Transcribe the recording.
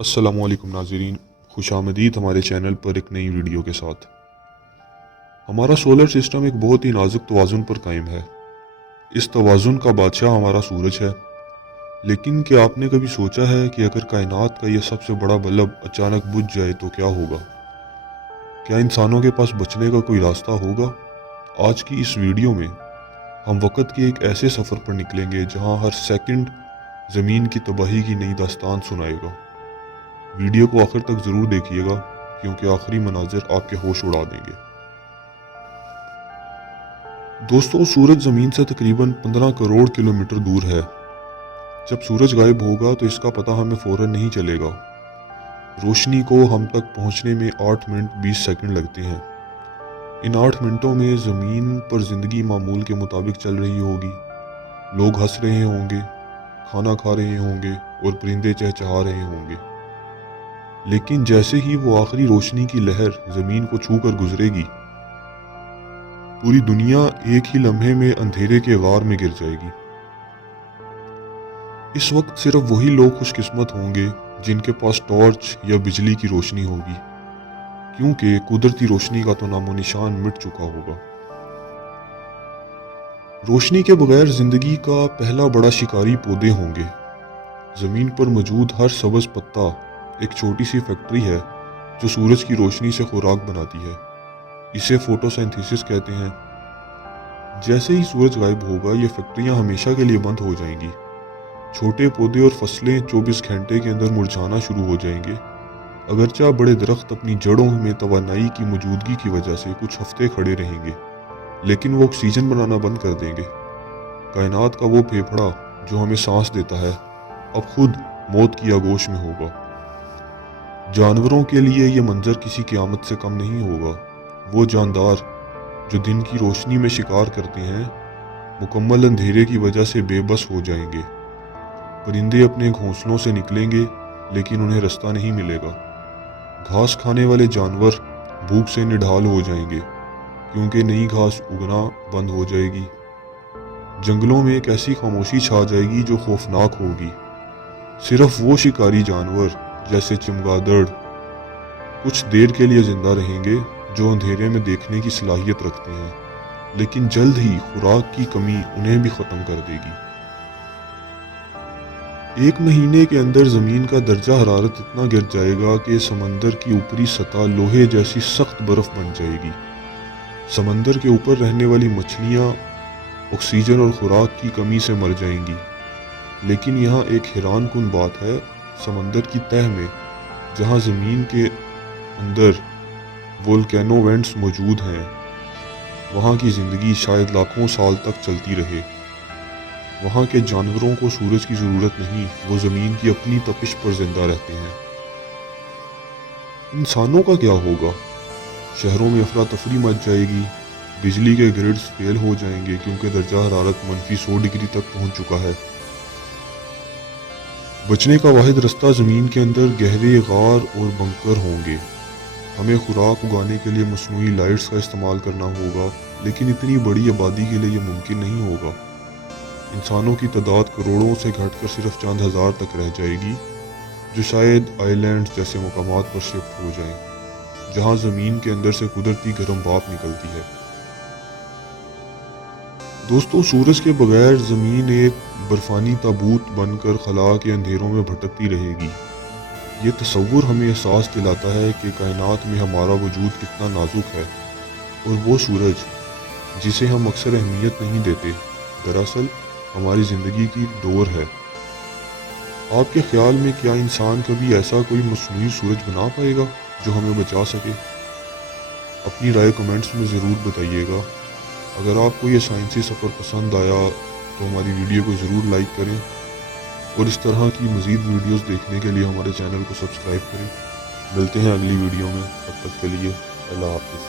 السلام علیکم ناظرین، خوش آمدید ہمارے چینل پر ایک نئی ویڈیو کے ساتھ۔ ہمارا سولر سسٹم ایک بہت ہی نازک توازن پر قائم ہے۔ اس توازن کا بادشاہ ہمارا سورج ہے۔ لیکن کیا آپ نے کبھی سوچا ہے کہ اگر کائنات کا یہ سب سے بڑا بلب اچانک بجھ جائے تو کیا ہوگا؟ کیا انسانوں کے پاس بچنے کا کوئی راستہ ہوگا؟ آج کی اس ویڈیو میں ہم وقت کے ایک ایسے سفر پر نکلیں گے جہاں ہر سیکنڈ زمین کی تباہی کی نئی داستان سنائے گا۔ ویڈیو کو آخر تک ضرور دیکھیے گا کیونکہ آخری مناظر آپ کے ہوش اڑا دیں گے۔ دوستو، سورج زمین سے تقریباً 15 کروڑ کلومیٹر دور ہے۔ جب سورج غائب ہوگا تو اس کا پتہ ہمیں فوراً نہیں چلے گا۔ روشنی کو ہم تک پہنچنے میں 8 منٹ 20 سیکنڈ لگتے ہیں۔ ان 8 منٹوں میں زمین پر زندگی معمول کے مطابق چل رہی ہوگی۔ لوگ ہنس رہے ہوں گے، کھانا کھا رہے ہوں گے اور پرندے چہچہا رہے ہوں گے۔ لیکن جیسے ہی وہ آخری روشنی کی لہر زمین کو چھو کر گزرے گی، پوری دنیا ایک ہی لمحے میں اندھیرے کے غار میں گر جائے گی۔ اس وقت صرف وہی لوگ خوش قسمت ہوں گے جن کے پاس ٹارچ یا بجلی کی روشنی ہوگی، کیونکہ قدرتی روشنی کا تو نام و نشان مٹ چکا ہوگا۔ روشنی کے بغیر زندگی کا پہلا بڑا شکاری پودے ہوں گے۔ زمین پر موجود ہر سبز پتا ایک چھوٹی سی فیکٹری ہے جو سورج کی روشنی سے خوراک بناتی ہے۔ اسے فوٹو سینتھیسس کہتے ہیں۔ جیسے ہی سورج غائب ہوگا یہ فیکٹریاں ہمیشہ کے لیے بند ہو جائیں گی۔ چھوٹے پودے اور فصلیں 24 گھنٹے کے اندر مرجھانا شروع ہو جائیں گے۔ اگرچہ بڑے درخت اپنی جڑوں میں توانائی کی موجودگی کی وجہ سے کچھ ہفتے کھڑے رہیں گے، لیکن وہ آکسیجن بنانا بند کر دیں گے۔ کائنات کا وہ پھیپھڑا جو ہمیں سانس دیتا ہے اب خود موت کی آغوش میں ہوگا۔ جانوروں کے لیے یہ منظر کسی قیامت سے کم نہیں ہوگا۔ وہ جاندار جو دن کی روشنی میں شکار کرتے ہیں مکمل اندھیرے کی وجہ سے بے بس ہو جائیں گے۔ پرندے اپنے گھونسلوں سے نکلیں گے لیکن انہیں رستہ نہیں ملے گا۔ گھاس کھانے والے جانور بھوک سے نڈھال ہو جائیں گے کیونکہ نئی گھاس اگنا بند ہو جائے گی۔ جنگلوں میں ایک ایسی خاموشی چھا جائے گی جو خوفناک ہوگی۔ صرف وہ شکاری جانور جیسے چمگادڑ کچھ دیر کے لیے زندہ رہیں گے جو اندھیرے میں دیکھنے کی صلاحیت رکھتے ہیں، لیکن جلد ہی خوراک کی کمی انہیں بھی ختم کر دے گی۔ 1 مہینے کے اندر زمین کا درجہ حرارت اتنا گر جائے گا کہ سمندر کی اوپری سطح لوہے جیسی سخت برف بن جائے گی۔ سمندر کے اوپر رہنے والی مچھلیاں آکسیجن اور خوراک کی کمی سے مر جائیں گی۔ لیکن یہاں ایک حیران کن بات ہے، سمندر کی تہہ میں جہاں زمین کے اندر وولکینو وینٹس موجود ہیں، وہاں کی زندگی شاید لاکھوں سال تک چلتی رہے۔ وہاں کے جانوروں کو سورج کی ضرورت نہیں، وہ زمین کی اپنی تپش پر زندہ رہتے ہیں۔ انسانوں کا کیا ہوگا؟ شہروں میں افراتفری مچ جائے گی، بجلی کے گرڈز فیل ہو جائیں گے کیونکہ درجہ حرارت -100 ڈگری تک پہنچ چکا ہے۔ بچنے کا واحد رستہ زمین کے اندر گہرے غار اور بنکر ہوں گے۔ ہمیں خوراک اگانے کے لیے مصنوعی لائٹس کا استعمال کرنا ہوگا، لیکن اتنی بڑی آبادی کے لیے یہ ممکن نہیں ہوگا۔ انسانوں کی تعداد کروڑوں سے گھٹ کر صرف چند ہزار تک رہ جائے گی، جو شاید آئی لینڈز جیسے مقامات پر شفٹ ہو جائیں، جہاں زمین کے اندر سے قدرتی گرم بھاپ نکلتی ہے۔ دوستو، سورج کے بغیر زمین ایک برفانی تابوت بن کر خلا کے اندھیروں میں بھٹکتی رہے گی۔ یہ تصور ہمیں احساس دلاتا ہے کہ کائنات میں ہمارا وجود کتنا نازک ہے، اور وہ سورج جسے ہم اکثر اہمیت نہیں دیتے، دراصل ہماری زندگی کی ڈور ہے۔ آپ کے خیال میں کیا انسان کبھی ایسا کوئی مصنوعی سورج بنا پائے گا جو ہمیں بچا سکے؟ اپنی رائے کمنٹس میں ضرور بتائیے گا۔ اگر آپ کو یہ سائنسی سفر پسند آیا تو ہماری ویڈیو کو ضرور لائک کریں، اور اس طرح کی مزید ویڈیوز دیکھنے کے لیے ہمارے چینل کو سبسکرائب کریں۔ ملتے ہیں اگلی ویڈیو میں، تب تک کے لیے اللہ حافظ۔